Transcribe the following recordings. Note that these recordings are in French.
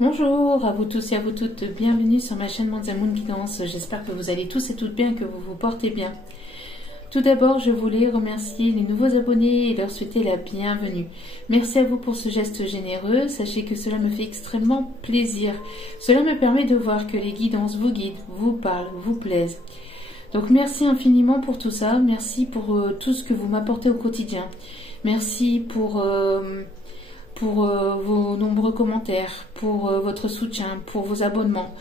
Bonjour à vous tous et à vous toutes, bienvenue sur ma chaîne Mondia Moon Guidance. J'espère que vous allez tous et toutes bien, que vous vous portez bien. Tout d'abord, je voulais remercier les nouveaux abonnés et leur souhaiter la bienvenue. Merci à vous pour ce geste généreux, sachez que cela me fait extrêmement plaisir. Cela me permet de voir que les guidances vous guident, vous parlent, vous plaisent. Donc merci infiniment pour tout ça, merci pour tout ce que vous m'apportez au quotidien. Merci pour vos nombreux commentaires, pour votre soutien, pour vos abonnements,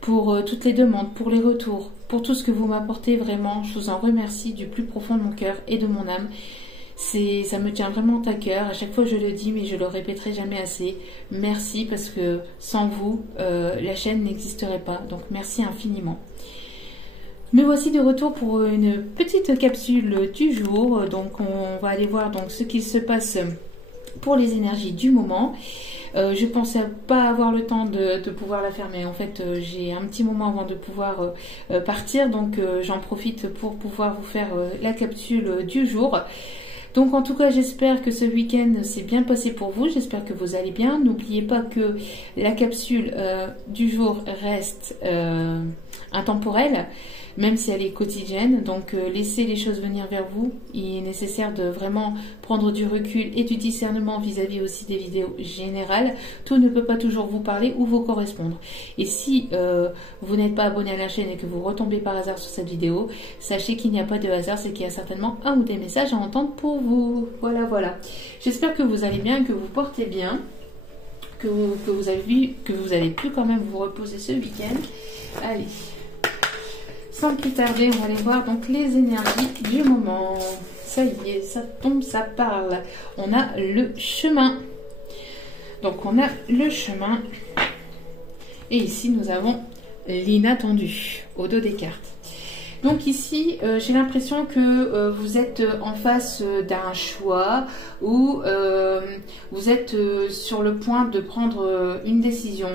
pour toutes les demandes, pour les retours, pour tout ce que vous m'apportez. Vraiment, je vous en remercie du plus profond de mon cœur et de mon âme. Ça me tient vraiment à cœur. À chaque fois je le dis, mais je le répéterai jamais assez. Merci, parce que sans vous, la chaîne n'existerait pas. Donc merci infiniment. Me voici de retour pour une petite capsule du jour. Donc on va aller voir donc ce qu'il se passe pour les énergies du moment. Je pensais pas avoir le temps de pouvoir la faire, mais en fait j'ai un petit moment avant de pouvoir partir, donc j'en profite pour pouvoir vous faire la capsule du jour. Donc en tout cas, j'espère que ce week-end s'est bien passé pour vous, j'espère que vous allez bien. N'oubliez pas que la capsule du jour reste intemporelle, même si elle est quotidienne. Donc laissez les choses venir vers vous. Il est nécessaire de vraiment prendre du recul et du discernement vis-à-vis aussi des vidéos générales. Tout ne peut pas toujours vous parler ou vous correspondre. Et si vous n'êtes pas abonné à la chaîne et que vous retombez par hasard sur cette vidéo, sachez qu'il n'y a pas de hasard, c'est qu'il y a certainement un ou des messages à entendre pour vous. Voilà. J'espère que vous allez bien, que vous portez bien, que vous avez pu quand même vous reposer ce week-end. Allez. Sans plus tarder, on va aller voir donc les énergies du moment. Ça y est, ça tombe, ça parle. On a le chemin. Donc on a le chemin. Et ici, nous avons l'inattendu au dos des cartes. Donc ici, j'ai l'impression que vous êtes en face d'un choix ou vous êtes sur le point de prendre une décision,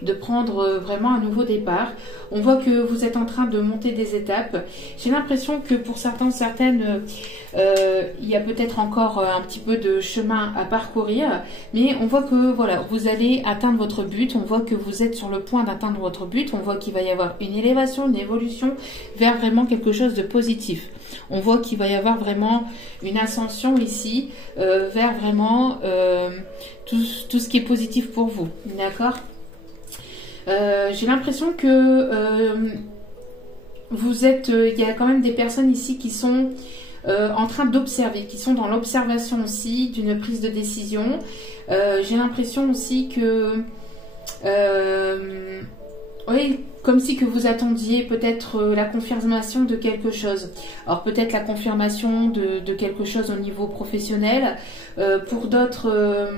de prendre vraiment un nouveau départ. On voit que vous êtes en train de monter des étapes. J'ai l'impression que pour certaines, il y a peut-être encore un petit peu de chemin à parcourir, mais on voit que voilà, vous allez atteindre votre but. On voit que vous êtes sur le point d'atteindre votre but. On voit qu'il va y avoir une élévation, une évolution vers vraiment quelque chose de positif. On voit qu'il va y avoir vraiment une ascension ici vers vraiment tout ce qui est positif pour vous. D'accord ? J'ai l'impression que vous êtes, il y a quand même des personnes ici qui sont en train d'observer, qui sont dans l'observation aussi d'une prise de décision. J'ai l'impression aussi que oui, comme si que vous attendiez peut-être la confirmation de quelque chose. Alors peut-être la confirmation de quelque chose au niveau professionnel, pour d'autres,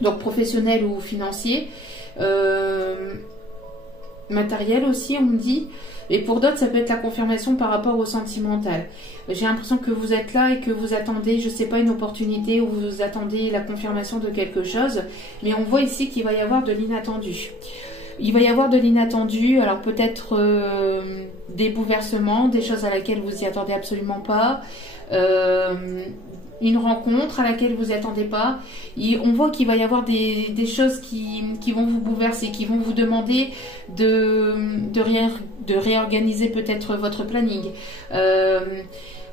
donc professionnel ou financier, matériel aussi on me dit, et pour d'autres ça peut être la confirmation par rapport au sentimental. J'ai l'impression que vous êtes là et que vous attendez, je sais pas, une opportunité, ou vous attendez la confirmation de quelque chose, mais on voit ici qu'il va y avoir de l'inattendu. Il va y avoir de l'inattendu, alors peut-être des bouleversements, des choses à laquelle vous n'y attendez absolument pas, une rencontre à laquelle vous n'y attendez pas. Et on voit qu'il va y avoir des choses qui vont vous bouleverser, qui vont vous demander de réorganiser peut-être votre planning.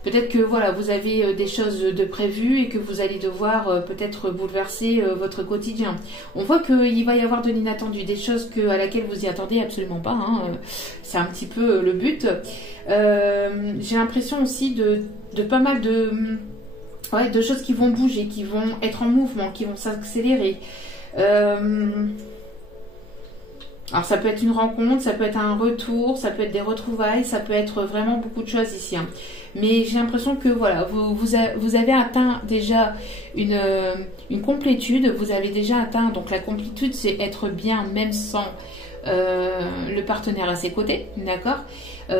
Peut-être que voilà, vous avez des choses de prévues et que vous allez devoir peut-être bouleverser votre quotidien. On voit qu'il va y avoir de l'inattendu, des choses à laquelle vous y attendez absolument pas. C'est un petit peu le but. J'ai l'impression aussi de pas mal de choses qui vont bouger, qui vont être en mouvement, qui vont s'accélérer. Alors ça peut être une rencontre, ça peut être un retour, ça peut être des retrouvailles, ça peut être vraiment beaucoup de choses ici. Mais j'ai l'impression que voilà, vous avez atteint déjà une complétude, vous avez déjà atteint, donc la complétude c'est être bien même sans le partenaire à ses côtés, d'accord,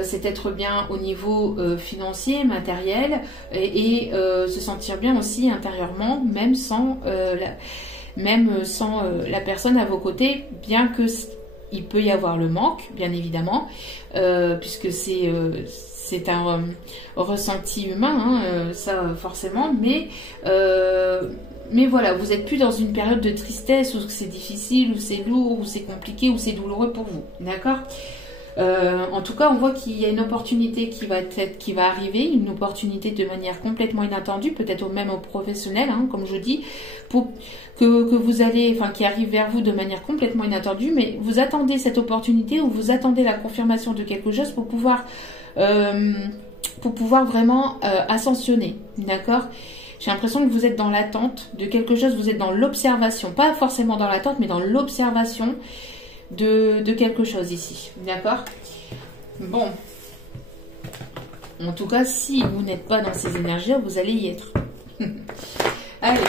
c'est être bien au niveau financier, matériel, et se sentir bien aussi intérieurement, même sans la personne à vos côtés, bien que il peut y avoir le manque, bien évidemment, puisque c'est un ressenti humain, ça forcément, mais Mais voilà, vous n'êtes plus dans une période de tristesse où c'est difficile, où c'est lourd, où c'est compliqué, où c'est douloureux pour vous. D'accord? En tout cas, on voit qu'il y a une opportunité qui va arriver, une opportunité de manière complètement inattendue, peut-être même au professionnel, hein, comme je dis, pour que vous allez, enfin, qui arrive vers vous de manière complètement inattendue, mais vous attendez cette opportunité ou vous attendez la confirmation de quelque chose pour pouvoir vraiment ascensionner, d'accord? J'ai l'impression que vous êtes dans l'attente de quelque chose, vous êtes dans l'observation, pas forcément dans l'attente, mais dans l'observation de quelque chose ici, d'accord? Bon, en tout cas, si vous n'êtes pas dans ces énergies, vous allez y être. Allez.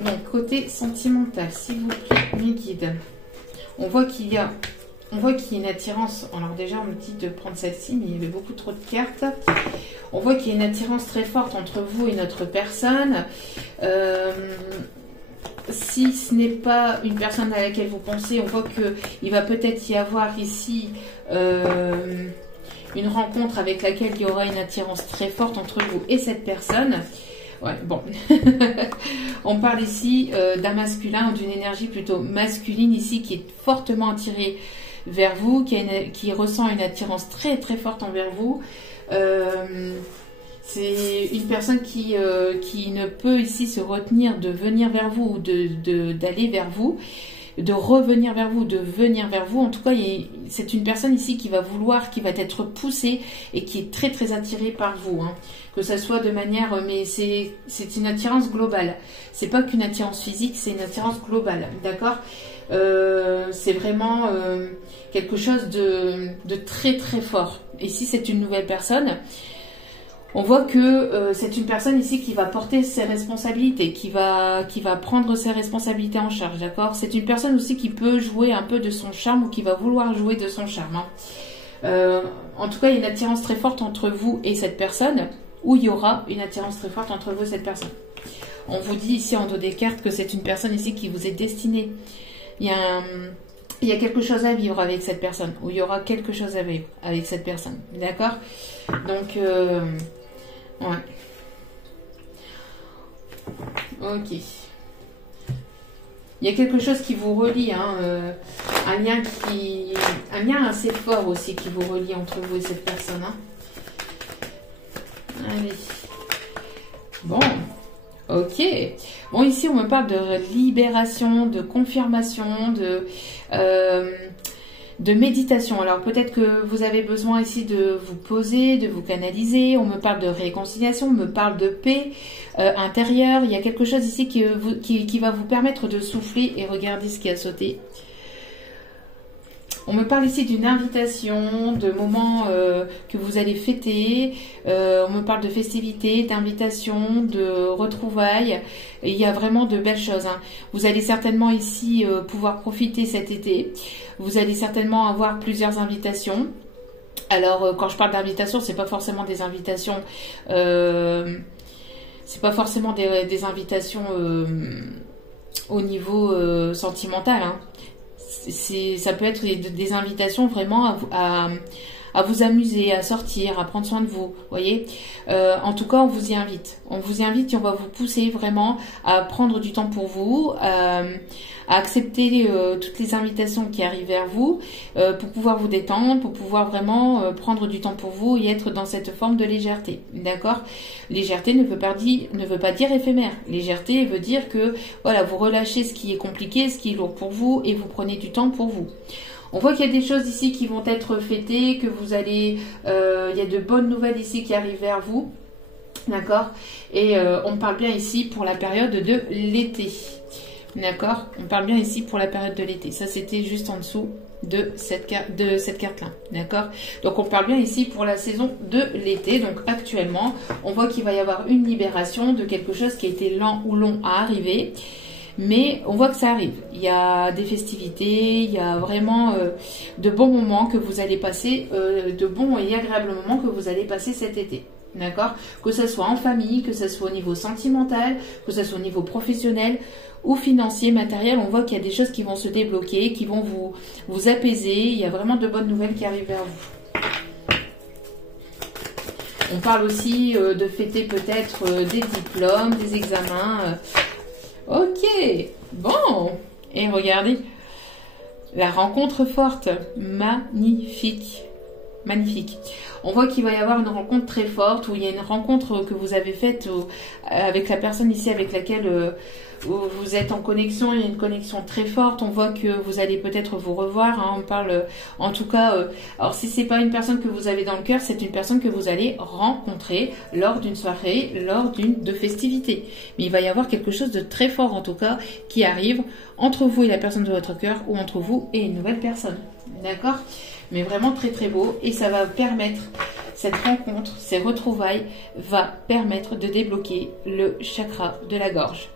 Donc, côté sentimental, s'il vous plaît, mes guides. On voit qu'il y a une attirance. Alors déjà, on me dit de prendre celle-ci, mais il y avait beaucoup trop de cartes. On voit qu'il y a une attirance très forte entre vous et notre personne. Si ce n'est pas une personne à laquelle vous pensez, on voit qu'il va peut-être y avoir ici une rencontre avec laquelle il y aura une attirance très forte entre vous et cette personne. Ouais, bon. On parle ici d'un masculin, d'une énergie plutôt masculine ici qui est fortement attirée vers vous, qui ressent une attirance très très forte envers vous. C'est une personne qui ne peut ici se retenir de venir vers vous ou d'aller vers vous, de revenir vers vous, de venir vers vous. En tout cas, c'est une personne ici qui va être poussée et qui est très très attirée par vous. Hein. Que ça soit de manière, mais c'est une attirance globale. C'est pas qu'une attirance physique, c'est une attirance globale, d'accord? C'est vraiment quelque chose de très très fort. Ici, c'est une nouvelle personne. On voit que c'est une personne ici qui va porter ses responsabilités, qui va prendre ses responsabilités en charge, d'accord? C'est une personne aussi qui peut jouer un peu de son charme ou qui va vouloir jouer de son charme. Hein. En tout cas, il y a une attirance très forte entre vous et cette personne, ou il y aura une attirance très forte entre vous et cette personne. On vous dit ici en dos des cartes que c'est une personne ici qui vous est destinée. Il y a quelque chose à vivre avec cette personne, ou il y aura quelque chose à vivre avec cette personne, d'accord? Donc, ouais. Ok. Il y a quelque chose qui vous relie, hein, un lien assez fort aussi qui vous relie entre vous et cette personne. Hein. Allez. Bon. Ok. Bon, ici, on me parle de libération, de confirmation, de méditation. Alors, peut-être que vous avez besoin ici de vous poser, de vous canaliser. On me parle de réconciliation, on me parle de paix intérieure. Il y a quelque chose ici qui va vous permettre de souffler et regarder ce qui a sauté. On me parle ici d'une invitation, de moments que vous allez fêter. On me parle de festivités, d'invitations, de retrouvailles. Et il y a vraiment de belles choses. Hein. Vous allez certainement ici pouvoir profiter cet été. Vous allez certainement avoir plusieurs invitations. Alors, quand je parle d'invitations, c'est pas forcément des invitations. C'est pas forcément des invitations au niveau sentimental. Hein. Ça peut être des invitations vraiment à vous amuser, à sortir, à prendre soin de vous, voyez. En tout cas, on vous y invite. On vous y invite et on va vous pousser vraiment à prendre du temps pour vous, à accepter toutes les invitations qui arrivent vers vous, pour pouvoir vous détendre, pour pouvoir vraiment prendre du temps pour vous et être dans cette forme de légèreté, d'accord? Légèreté ne veut pas dire éphémère. Légèreté veut dire que, voilà, vous relâchez ce qui est compliqué, ce qui est lourd pour vous et vous prenez du temps pour vous. On voit qu'il y a des choses ici qui vont être fêtées, que vous allez... il y a de bonnes nouvelles ici qui arrivent vers vous. D'accord? Et on parle bien ici pour la période de l'été. D'accord? On parle bien ici pour la période de l'été. Ça, c'était juste en dessous de cette carte-là. D'accord? Donc, on parle bien ici pour la saison de l'été. Donc, actuellement, on voit qu'il va y avoir une libération de quelque chose qui a été lent ou long à arriver. Mais on voit que ça arrive. Il y a des festivités, il y a vraiment de bons moments que vous allez passer, de bons et agréables moments que vous allez passer cet été. D'accord? Que ce soit en famille, que ce soit au niveau sentimental, que ce soit au niveau professionnel ou financier, matériel, on voit qu'il y a des choses qui vont se débloquer, qui vont vous apaiser. Il y a vraiment de bonnes nouvelles qui arrivent vers vous. On parle aussi de fêter peut-être des diplômes, des examens. Ok, bon. Et regardez, la rencontre forte, magnifique. Magnifique. On voit qu'il va y avoir une rencontre très forte, où il y a une rencontre que vous avez faite avec la personne ici avec laquelle vous êtes en connexion. Il y a une connexion très forte. On voit que vous allez peut-être vous revoir. Hein. On parle, en tout cas, alors si c'est pas une personne que vous avez dans le cœur, c'est une personne que vous allez rencontrer lors d'une soirée, lors de festivités. Mais il va y avoir quelque chose de très fort, en tout cas, qui arrive entre vous et la personne de votre cœur, ou entre vous et une nouvelle personne. D'accord ? Mais vraiment très très beau, et ça va permettre, cette rencontre, ces retrouvailles, va permettre de débloquer le chakra de la gorge.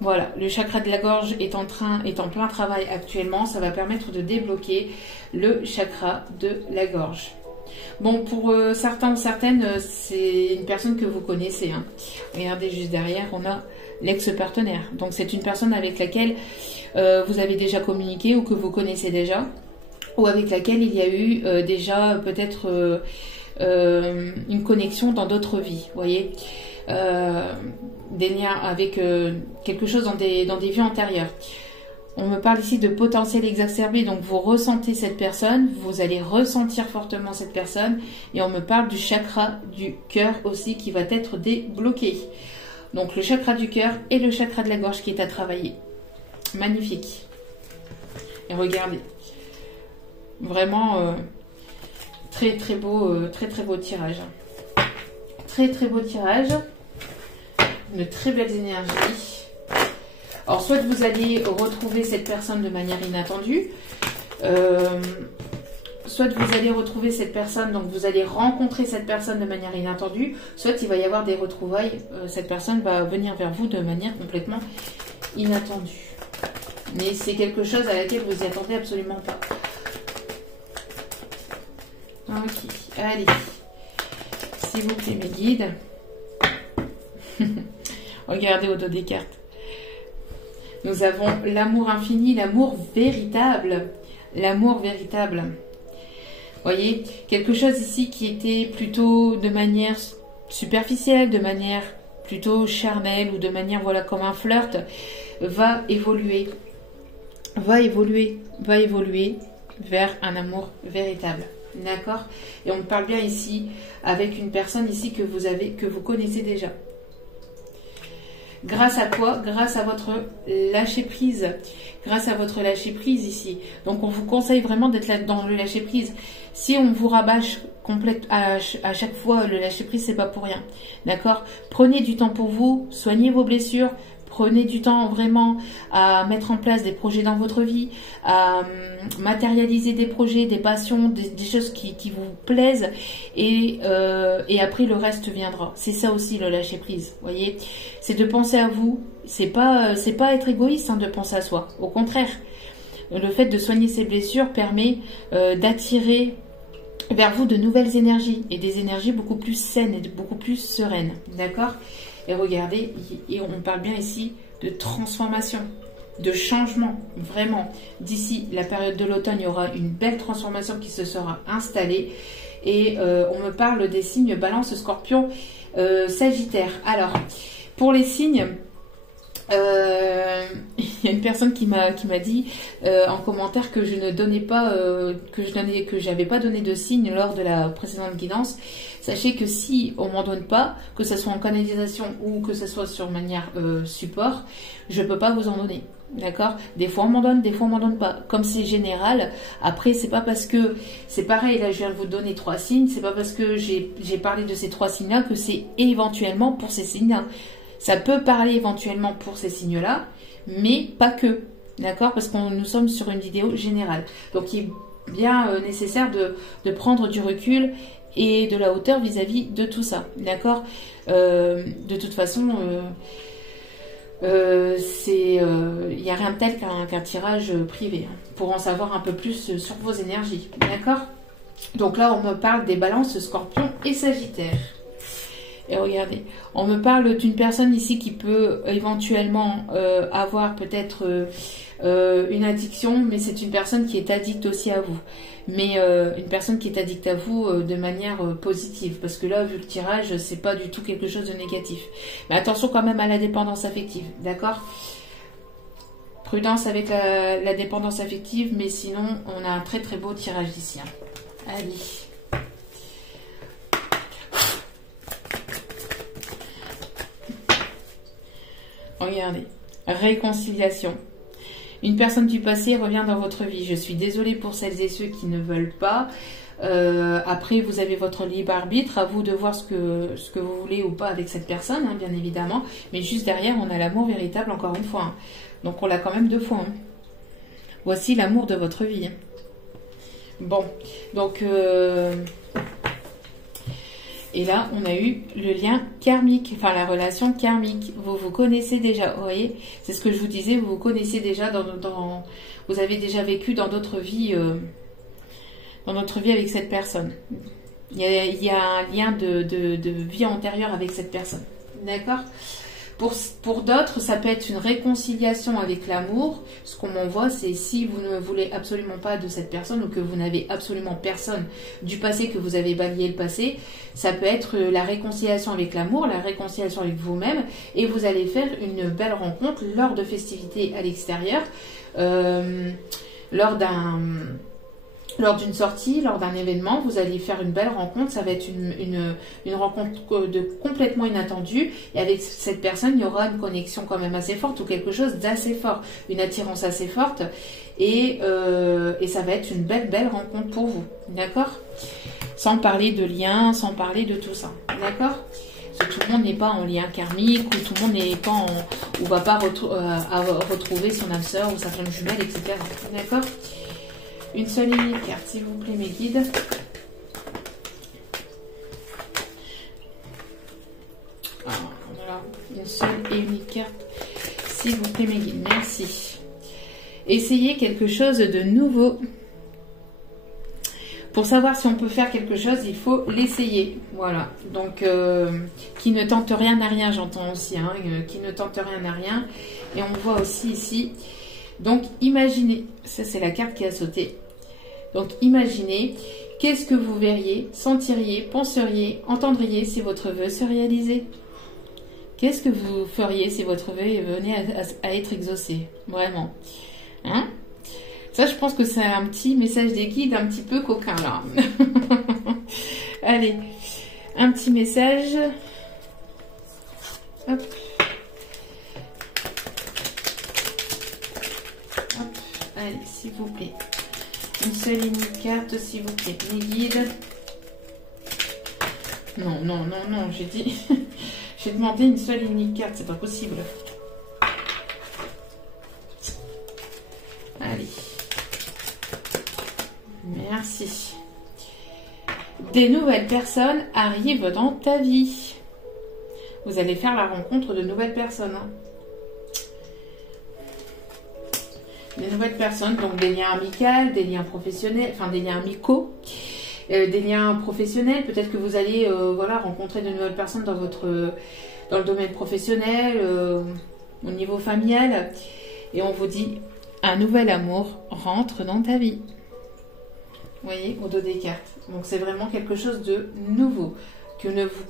Voilà, le chakra de la gorge est en plein travail actuellement, ça va permettre de débloquer le chakra de la gorge. Bon, pour certains ou certaines, c'est une personne que vous connaissez. Hein. Regardez juste derrière, on a l'ex-partenaire. Donc c'est une personne avec laquelle vous avez déjà communiqué ou que vous connaissez déjà, ou avec laquelle il y a eu déjà peut-être une connexion dans d'autres vies, vous voyez, des liens avec quelque chose dans des vies antérieures. On me parle ici de potentiel exacerbé, donc vous ressentez cette personne, vous allez ressentir fortement cette personne, et on me parle du chakra du cœur aussi qui va être débloqué. Donc le chakra du cœur et le chakra de la gorge qui est à travailler. Magnifique. Et regardez. Vraiment très très beau tirage. Très très beau tirage. De très belles énergies. Alors soit vous allez retrouver cette personne de manière inattendue. Soit vous allez retrouver cette personne, donc vous allez rencontrer cette personne de manière inattendue. Soit il va y avoir des retrouvailles. Cette personne va venir vers vous de manière complètement inattendue. Mais c'est quelque chose à laquelle vous n'y attendez absolument pas. Ok, allez, s'il vous plaît mes guides, regardez au dos des cartes. Nous avons l'amour infini, l'amour véritable, l'amour véritable. Voyez, quelque chose ici qui était plutôt de manière superficielle, de manière plutôt charnelle ou de manière, voilà, comme un flirt, va évoluer vers un amour véritable. D'accord? Et on parle bien ici avec une personne ici que vous connaissez déjà. Grâce à quoi? Grâce à votre lâcher prise. Grâce à votre lâcher prise ici. Donc on vous conseille vraiment d'être là dans le lâcher prise. Si on vous rabâche à chaque fois le lâcher prise, c'est pas pour rien. D'accord? Prenez du temps pour vous, soignez vos blessures. Prenez du temps vraiment à mettre en place des projets dans votre vie, à matérialiser des projets, des passions, des choses qui vous plaisent, et après le reste viendra. C'est ça aussi le lâcher prise, voyez. C'est de penser à vous. C'est pas être égoïste, hein, de penser à soi. Au contraire, le fait de soigner ses blessures permet d'attirer vers vous de nouvelles énergies, et des énergies beaucoup plus saines et beaucoup plus sereines. D'accord? Et regardez, et on parle bien ici de transformation, de changement, vraiment. D'ici la période de l'automne, il y aura une belle transformation qui se sera installée. Et on me parle des signes Balance, Scorpion, Sagittaire. Alors, pour les signes, il y a une personne qui m'a dit en commentaire que je ne donnais pas, que j'avais pas donné de signes lors de la précédente guidance. Sachez que si on m'en donne pas, que ce soit en canalisation ou que ce soit sur manière support, je peux pas vous en donner. D'accord? Des fois on m'en donne, des fois on m'en donne pas. Comme c'est général, après c'est pas parce que, c'est pareil, là je viens de vous donner 3 signes, c'est pas parce que j'ai parlé de ces 3 signes-là que c'est éventuellement pour ces signes-là. Ça peut parler éventuellement pour ces signes-là, mais pas que. D'accord? Parce que nous sommes sur une vidéo générale. Donc il est bien nécessaire de prendre du recul et de la hauteur vis-à-vis de tout ça. D'accord? De toute façon, il n'y a rien de tel qu'un tirage privé, hein, pour en savoir un peu plus sur vos énergies. D'accord? Donc là, on me parle des balances, Scorpion et Sagittaire. Et regardez, on me parle d'une personne ici qui peut éventuellement avoir peut-être une addiction, mais c'est une personne qui est addicte aussi à vous. Mais une personne qui est addicte à vous de manière positive. Parce que là, vu le tirage, c'est pas du tout quelque chose de négatif. Mais attention quand même à la dépendance affective, d'accord? Prudence avec la dépendance affective, mais sinon, on a un très très beau tirage d'ici. Hein. Allez. Regardez. Réconciliation. Une personne du passé revient dans votre vie. Je suis désolée pour celles et ceux qui ne veulent pas. Après, vous avez votre libre arbitre. À vous de voir ce que vous voulez ou pas avec cette personne, hein, bien évidemment. Mais juste derrière, on a l'amour véritable, encore une fois. Hein. Donc, on l'a quand même 2 fois. Hein. Voici l'amour de votre vie. Hein. Bon, donc... Et là, on a eu le lien karmique, enfin la relation karmique. Vous vous connaissez déjà, vous voyez, c'est ce que je vous disais, vous vous connaissez déjà vous avez déjà vécu dans d'autres vies, dans notre vie avec cette personne. Il y a un lien de vie antérieure avec cette personne, d'accord ? Pour d'autres, ça peut être une réconciliation avec l'amour. Ce qu'on m'envoie, c'est si vous ne voulez absolument pas de cette personne ou que vous n'avez absolument personne du passé, que vous avez balayé le passé, ça peut être la réconciliation avec l'amour, la réconciliation avec vous-même, et vous allez faire une belle rencontre lors de festivités à l'extérieur, lors d'une sortie, lors d'un événement, vous allez faire une belle rencontre. Ça va être une rencontre complètement inattendue. Et avec cette personne, il y aura une connexion quand même assez forte ou quelque chose d'assez fort, une attirance assez forte. Et ça va être une belle rencontre pour vous. D'accord ? Sans parler de liens, sans parler de tout ça. D'accord ? Parce que tout le monde n'est pas en lien karmique, ou tout le monde n'est pas ou va pas retrouver son âme sœur ou sa flamme jumelle, etc. D'accord ? Une seule et unique carte, s'il vous plaît, mes guides. Voilà, une seule et unique carte, s'il vous plaît, mes guides. Merci. Essayez quelque chose de nouveau. Pour savoir si on peut faire quelque chose, il faut l'essayer. Voilà. Donc, qui ne tente rien n'a rien, j'entends aussi. Hein, qui ne tente rien n'a rien. Et on voit aussi ici... Donc, imaginez, ça c'est la carte qui a sauté. Donc, imaginez, qu'est-ce que vous verriez, sentiriez, penseriez, entendriez si votre vœu se réalisait? Qu'est-ce que vous feriez si votre vœu venait à être exaucé? Vraiment. Hein? Ça, je pense que c'est un petit message des guides un petit peu coquin, là. Allez, un petit message. Hop. Allez, s'il vous plaît. Une seule unique carte, s'il vous plaît. Mes guides. Non, non, non, non, j'ai dit... j'ai demandé une seule unique carte, c'est pas possible. Allez. Merci. Des nouvelles personnes arrivent dans ta vie. Vous allez faire la rencontre de nouvelles personnes, hein. Des nouvelles personnes, donc des liens amicaux, des liens professionnels, enfin des liens amicaux, des liens professionnels. Peut-être que vous allez voilà, rencontrer de nouvelles personnes dans le domaine professionnel, au niveau familial. Et on vous dit, un nouvel amour rentre dans ta vie. Vous voyez, au dos des cartes. Donc c'est vraiment quelque chose de nouveau, que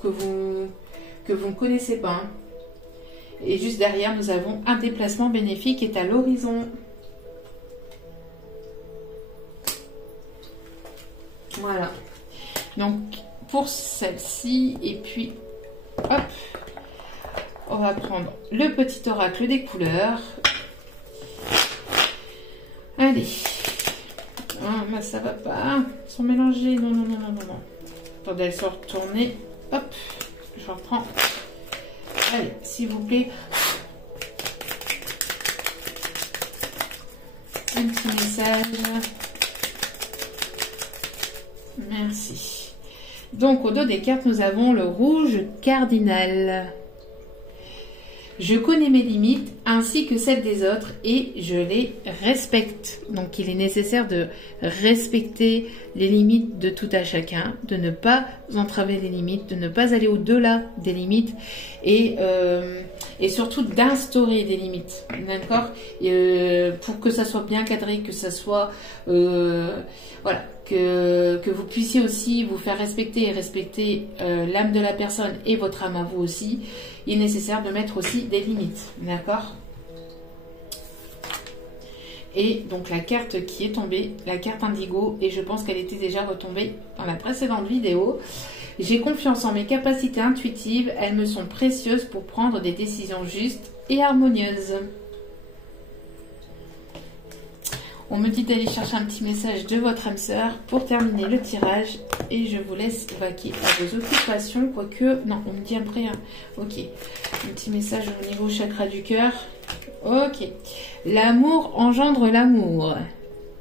vous ne connaissez pas. Hein. Et juste derrière, nous avons un déplacement bénéfique qui est à l'horizon. Voilà. Donc, pour celle-ci, et puis, hop, on va prendre le petit oracle des couleurs. Allez. Ah, mais ça va pas. Ils sont mélangés. Non, non, non, non, non, non. Attendez, elles sont retournées. Hop, je reprends. Allez, s'il vous plaît. Un petit message. Merci. Donc, au dos des cartes, nous avons le rouge cardinal. Je connais mes limites, ainsi que celle des autres et je les respecte. Donc il est nécessaire de respecter les limites de tout à chacun, de ne pas entraver les limites, de ne pas aller au-delà des limites et surtout d'instaurer des limites, d'accord, pour que ça soit bien cadré, que ça soit voilà, que vous puissiez aussi vous faire respecter et respecter l'âme de la personne et votre âme à vous aussi. Il est nécessaire de mettre aussi des limites, d'accord. Et donc la carte qui est tombée, la carte indigo, et je pense qu'elle était déjà retombée dans la précédente vidéo. J'ai confiance en mes capacités intuitives, elles me sont précieuses pour prendre des décisions justes et harmonieuses. On me dit d'aller chercher un petit message de votre âme sœur pour terminer le tirage. Et je vous laisse vaquer à vos occupations. Quoique, non, on me dit après. Hein. Ok. Un petit message au niveau chakra du cœur. Ok. L'amour engendre l'amour.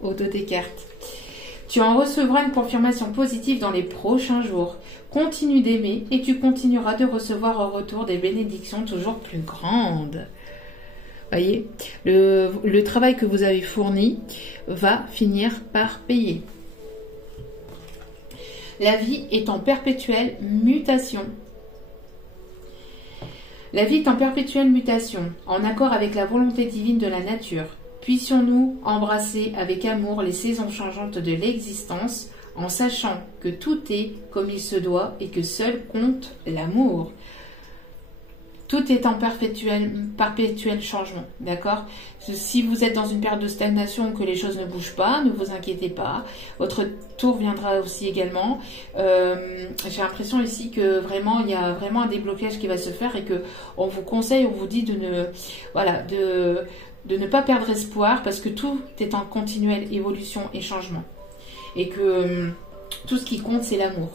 Au dos des cartes. Tu en recevras une confirmation positive dans les prochains jours. Continue d'aimer et tu continueras de recevoir en retour des bénédictions toujours plus grandes. Voyez, le travail que vous avez fourni va finir par payer. La vie est en perpétuelle mutation. La vie est en perpétuelle mutation, en accord avec la volonté divine de la nature. Puissions-nous embrasser avec amour les saisons changeantes de l'existence, en sachant que tout est comme il se doit et que seul compte l'amour. Tout est en perpétuel changement, d'accord? Si vous êtes dans une période de stagnation, que les choses ne bougent pas, ne vous inquiétez pas. Votre tour viendra aussi également. J'ai l'impression ici que vraiment, il y a vraiment un déblocage qui va se faire et que on vous conseille, on vous dit de ne pas perdre espoir parce que tout est en continuelle évolution et changement. Et que tout ce qui compte, c'est l'amour.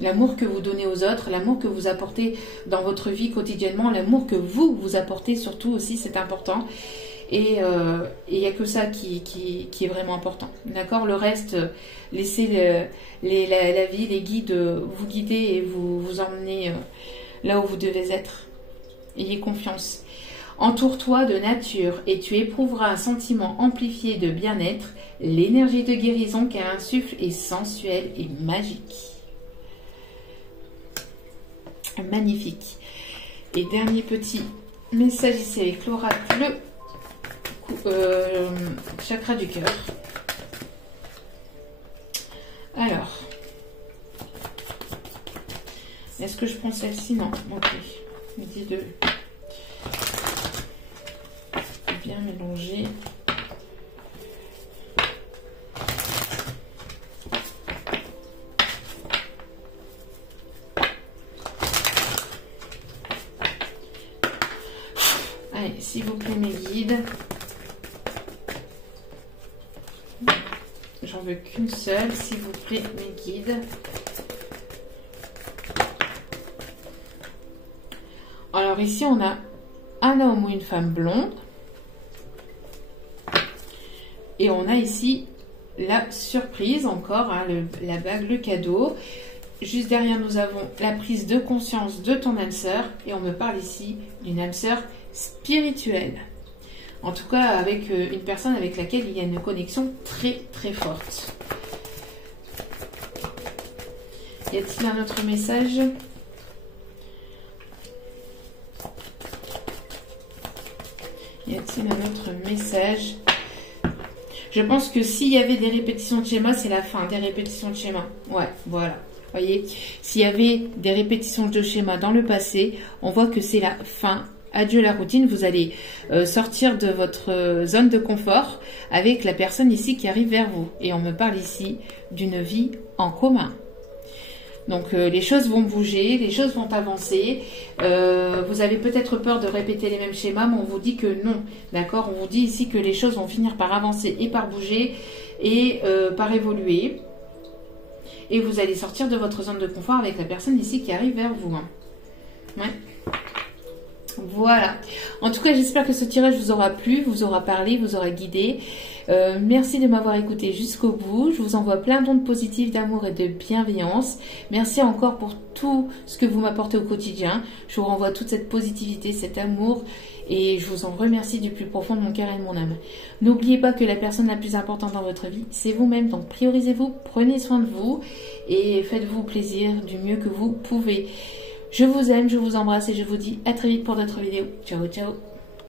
L'amour que vous donnez aux autres, l'amour que vous apportez dans votre vie quotidiennement, l'amour que vous apportez surtout aussi, c'est important. Et il n'y a que ça qui est vraiment important. D'accord? Le reste, laissez la vie, les guides vous guider et vous emmener là où vous devez être. Ayez confiance. Entoure-toi de nature et tu éprouveras un sentiment amplifié de bien-être. L'énergie de guérison qu'elle insuffle est sensuelle et magique. Magnifique. Et dernier petit message ici avec l'oracle, chakra du cœur. Alors, est-ce que je prends celle-ci? Non. Ok. Je dis de bien mélanger. Allez, s'il vous plaît, mes guides. J'en veux qu'une seule, s'il vous plaît, mes guides. Alors ici, on a un homme ou une femme blonde. Et on a ici la surprise encore, hein, la bague, le cadeau. Juste derrière, nous avons la prise de conscience de ton âme sœur. Et on me parle ici d'une âme sœur spirituelle. En tout cas, avec une personne avec laquelle il y a une connexion très très forte. Y a-t-il un autre message ? Y a-t-il un autre message ? Je pense que s'il y avait des répétitions de schéma, c'est la fin des répétitions de schéma. Ouais, voilà. Voyez, s'il y avait des répétitions de schéma dans le passé, on voit que c'est la fin. Adieu la routine, vous allez sortir de votre zone de confort avec la personne ici qui arrive vers vous. Et on me parle ici d'une vie en commun. Donc les choses vont bouger, les choses vont avancer. Vous avez peut-être peur de répéter les mêmes schémas, mais on vous dit que non. D'accord? On vous dit ici que les choses vont finir par avancer et par bouger et par évoluer. Et vous allez sortir de votre zone de confort avec la personne ici qui arrive vers vous. Hein. Ouais. Voilà. En tout cas, j'espère que ce tirage vous aura plu, vous aura parlé, vous aura guidé. Merci de m'avoir écouté jusqu'au bout. Je vous envoie plein d'ondes positives d'amour et de bienveillance. Merci encore pour tout ce que vous m'apportez au quotidien. Je vous renvoie toute cette positivité, cet amour et je vous en remercie du plus profond de mon cœur et de mon âme. N'oubliez pas que la personne la plus importante dans votre vie, c'est vous-même. Donc priorisez-vous, prenez soin de vous et faites-vous plaisir du mieux que vous pouvez. Je vous aime, je vous embrasse et je vous dis à très vite pour d'autres vidéos. Ciao, ciao.